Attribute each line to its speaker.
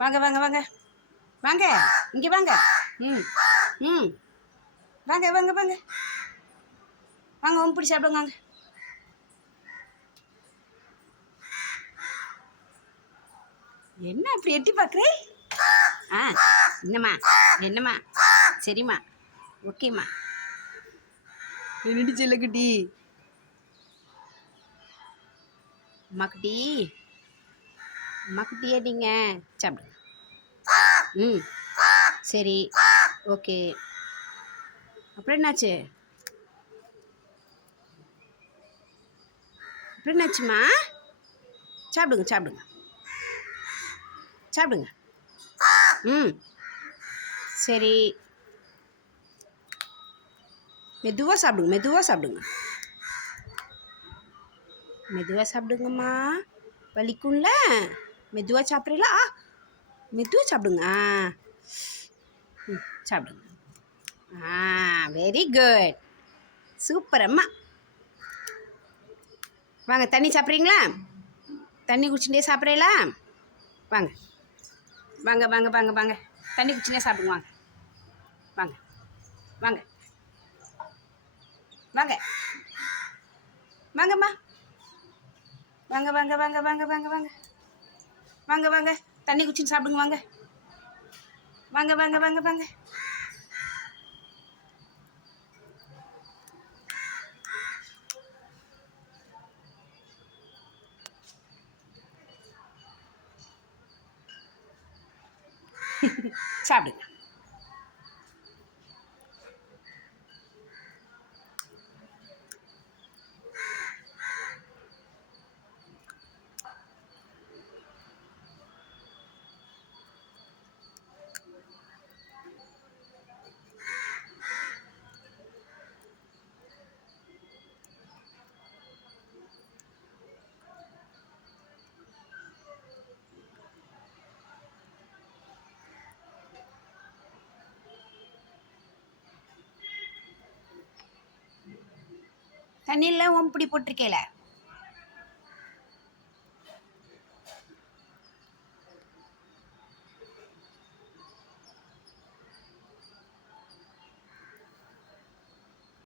Speaker 1: வாங்க வாங்க வாங்க. வாங்க இங்கே வாங்க. ம் ம். வாங்க வாங்க வாங்க. வாங்க உன் பிடி சாப்பிடுங்க வாங்க. என்ன அப்படி எட்டி பார்க்குறே? ஆ என்னம்மா என்னம்மா சரிம்மா. ஓகேம்மா. என்னடி செல்லக்குட்டி அம்மாக்குட்டி அம்மாக்குட்டியே நீங்கள் சாப்பிடுங்க ம். சரி. ஓகே. அப்புறம் என்னாச்சு? அப்புறம் என்னாச்சுமா? சாப்பிடுங்க சாப்பிடுங்க. சாப்பிடுங்க. ம். சரி. மெதுவாக சாப்பிடுங்க மெதுவாக சாப்பிடுங்க. மெதுவாக சாப்பிடுங்கம்மா. வலிக்கும்ல? மெதுவாக சாப்பிட்றீங்களா ஆ மெதுவாக சாப்பிடுங்க ஆ ம் சாப்பிடுங்க ஆ வெரி குட் சூப்பர் அம்மா வாங்க தண்ணி சாப்பிட்றீங்களா தண்ணி குடிச்சுட்டே சாப்பிட்றீங்களா வாங்க வாங்க வாங்க வாங்க வாங்க தண்ணி குடிச்சுனே சாப்பிடுங்க வாங்க வாங்க வாங்க வாங்க வாங்கம்மா வாங்க வாங்க வாங்க வாங்க வாங்க வாங்க வாங்க வாங்க. தண்ணி குச்சின்னு சாப்பிடுங்க வாங்க. வாங்க வாங்க வாங்க வாங்க. சாப்பிடுங்க. தண்ணியில் ஓம்பிடி போட்டிருக்கேல?